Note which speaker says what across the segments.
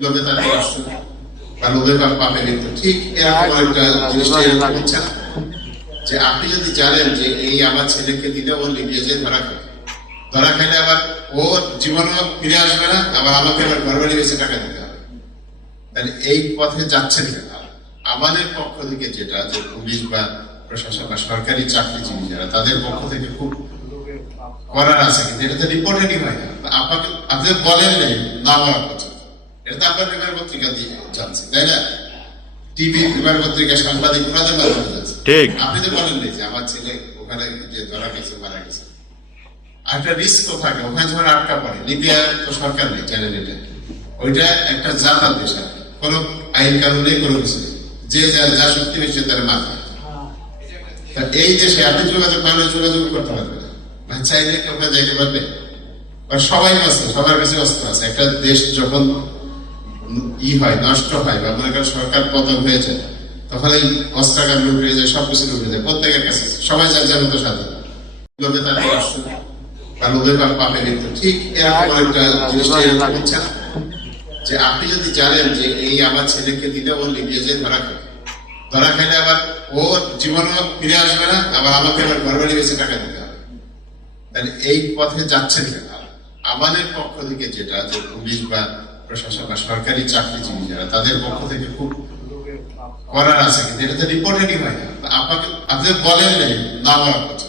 Speaker 1: লোকে তার কষ্ট বা বাপের মৃত্যু ঠিক এরকম একটা জিনিসটা হচ্ছে না। যে আপনি যদি জানেন যে এই আমার ছেলেকে দিলে ও লিবিয়ে যে ধরা খাবে ধরা খাইলে আবার ও জীবনও ফিরে আসবে না আবার আমাকে আবার ঘর বাড়ি বেশি টাকা দিতে হবে। তাহলে এই পথে যাচ্ছেন কেন আমাদের পক্ষ থেকে যেটা যে পুলিশ বা প্রশাসন বা সরকারি চাকরিজীবী যারা তাদের পক্ষ থেকে খুব করার আছে কিন্তু এটা তো রিপোর্টেডই হয় না। আপনাকে আপনি বলেন না বলা এটা তো আপনার পেপার পত্রিকা দিয়ে জানছি তাই না? টিভি পেপার পত্রিকা সাংবাদিক ওনাদের মাধ্যমে। আপনি তো বলেন যে আমার ছেলে ওখানে যে ধরা গেছে মারা গেছে। একটা রিস্ক থাকে ওখানে যখন আটকা পড়ে লিবিয়া তো সরকার নেই জানেন এটা। ওইটা একটা দেশ কোনো আইন কানুন নেই কোনো কিছু নেই। যে শক্তি বেশি তার মাথা। এই দেশে আপনি যোগাযোগ যোগাযোগ করতে পারবে না। মানে চাইলে ওখানে যাইতে পারবে। সবাই আছে সবার কাছে অস্ত্র আছে। একটা দেশ যখন ই হয় নষ্ট হয় বা মনে করেন সরকার পতন হয়েছে তখন এই অস্ত্রাগার লুটে যায় সব কিছু লুটে যায় প্রত্যেকের কাছে সবাই যার যার মতো স্বাধীন। লোকে তার কষ্ট বা লোকের বাপ বাপের মৃত্যু ঠিক এরকম একটা জিনিসটা হচ্ছে না। যে আপনি যদি জানেন যে এই আমার ছেলেকে দিলে ও লিবিয়ে ধরা খাবে ধরা খাইলে আবার ও জীবনও ফিরে আসবে না আবার আমাকে আবার ঘর বাড়ি বেশি টাকা দিতে হবে। তাহলে এই পথে যাচ্ছেন কেন? আমাদের পক্ষ থেকে যেটা যে পুলিশ বা প্রশাসন বা সরকারি চাকরিজীবী যারা তাদের পক্ষ থেকে খুব করার আছে কিন্তু এটা তো রিপোর্টেডই হয় না। আপনাকে আপনি বলেন নেই না বলা পর্যন্ত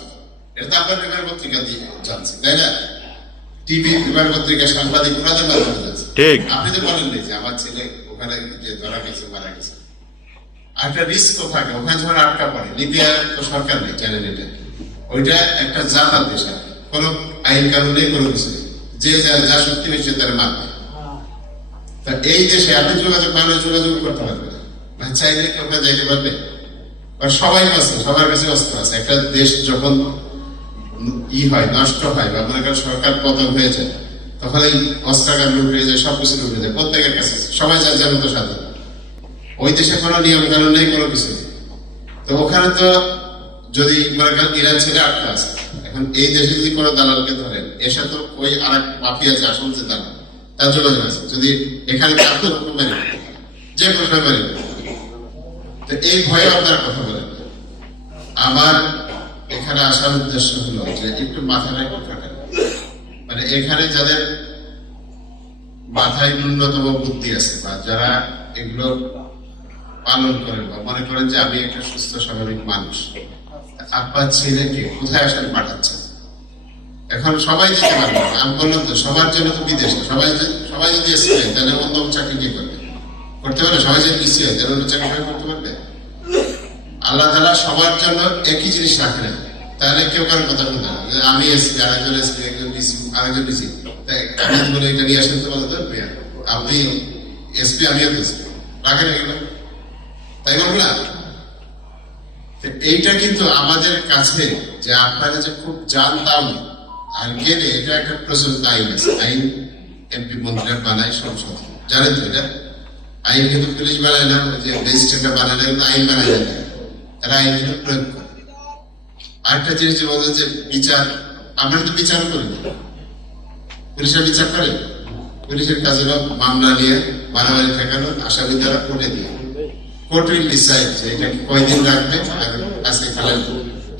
Speaker 1: এটা তো আপনার পেপার পত্রিকা দিয়ে জানছি তাই না? টিভি পেপার পত্রিকা সাংবাদিক ওনাদের মাধ্যমে যাচ্ছে আপনি তো বলেন নেই যে আমার ছেলে ওখানে যে ধরা গেছে মারা গেছে। একটা রিস্ক থাকে ওখানে যখন আটকা পড়ে লিবিয়া তো সরকার নেই জানেন এটা ওইটা একটা জাতার দেশ কোনো আইন কানুন কোনো কিছু যে যা যা শক্তি বেশি তার মারবে এই দেশে আপনি যোগাযোগ পারলে যোগাযোগ করতে পারবে না। মানে চাইলে কি ওখানে যাইতে পারবে। বা সবাই আছে সবার কাছে অস্ত্র আছে। একটা দেশ যখন ই হয়, নষ্ট হয়, বা মনে সরকার পতন হয়েছে, তখন এই অস্ত্রাগার লুটে যায় সব কিছু লুটে যায়। প্রত্যেকের কাছে সবাই যার যার মতো স্বাধীন ওই দেশে কোনো নিয়ম কানুন নেই, কোনো কিছু তো ওখানে তো যদি মনে করেন ইরান ছেলে আটকা আছে, এখন এই দেশে যদি কোনো দালালকে ধরেন এসে তো ওই আর এক মাফি আছে, আসল যে দালাল যদি এখানে মেরে যে কোনো তো এই ভয়ে আপনারা কথা বলেন আমার এখানে আসার উদ্দেশ্য হলো যে একটু মানে এখানে যাদের মাথায় ন্যূনতম বুদ্ধি আছে বা যারা এগুলো পালন করেন বা মনে করেন যে আমি একটা সুস্থ, স্বাভাবিক মানুষ। আপনার ছেলেকে কোথায় আসলে পাঠাচ্ছেন? এখন সবাই যেতে পারবে আমি বললাম তো সবার জন্য তো বিদেশ সবাই সবাই যদি এসে যায়, তাহলে অন্য চাকরি কি করবে? করতে পারে সবাই যদি ইসি হয় তাহলে চাকরি সবাই করতে পারবে? আল্লাহ তালা সবার জন্য একই জিনিস রাখে না। তাহলে কেউ কারোর কথা শুনবে না। আমি এসি আরেকজন এসি একজন ডিসি আরেকজন ডিসি তাই আমি বলি এটা নিয়ে আসেন তো বলতে পারবে আপনি এসপি আমি এসপি। রাখেন এগুলো তাই বলব না? এইটা কিন্তু আমাদের কাছে যে আপনারা যে খুব জানতাম আর গেলে এটা একটা প্রচলিত আইন আছে। আইন এমপি মন্ত্রীরা বানায় সংসদ জানেন তো এটা? আইন কিন্তু পুলিশ বানায় না যে ম্যাজিস্ট্রেটরা বানায় না, কিন্তু আইন বানায় না। তারা আইন কিন্তু প্রয়োগ করে। আরেকটা জিনিস যে বলেন যে বিচার, আমরা কিন্তু বিচার করি পুলিশের বিচার করে? পুলিশের কাজে হলো মামলা নিয়ে, মারামারি ঠেকানো, আসামি দ্বারা কোর্টে দিয়ে। কোর্ট উইল ডিসাইড এটা কয়দিন রাখবে আজকে খেলেন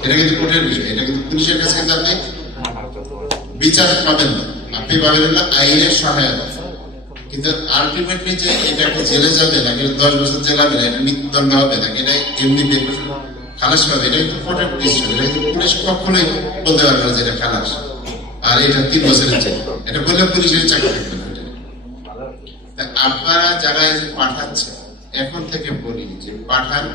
Speaker 1: এটা কিন্তু কোর্টের বিষয়, এটা কিন্তু পুলিশের কাছে কিন্তু আপনি বিচার পাবেন না। আপনি পাবেন না আইনের সহায়তা। কিন্তু আলটিমেটলি যে এটাকে জেলে যাবে, নাকি দশ বছর জেল হবে এটা মৃত্যুদণ্ড হবে, নাকি এটা এমনি খালাস পাবে, এটা কিন্তু কোর্টের ডিসিশন এটা কিন্তু পুলিশ কখনোই বলতে পারবে না যে এটা খালাস। আর এটা তিন বছরের জেল। এটা বললে পুলিশের চাকরি থাকবে না আপনারা যারা পাঠাচ্ছেন এখন থেকে বলি যে পাঠান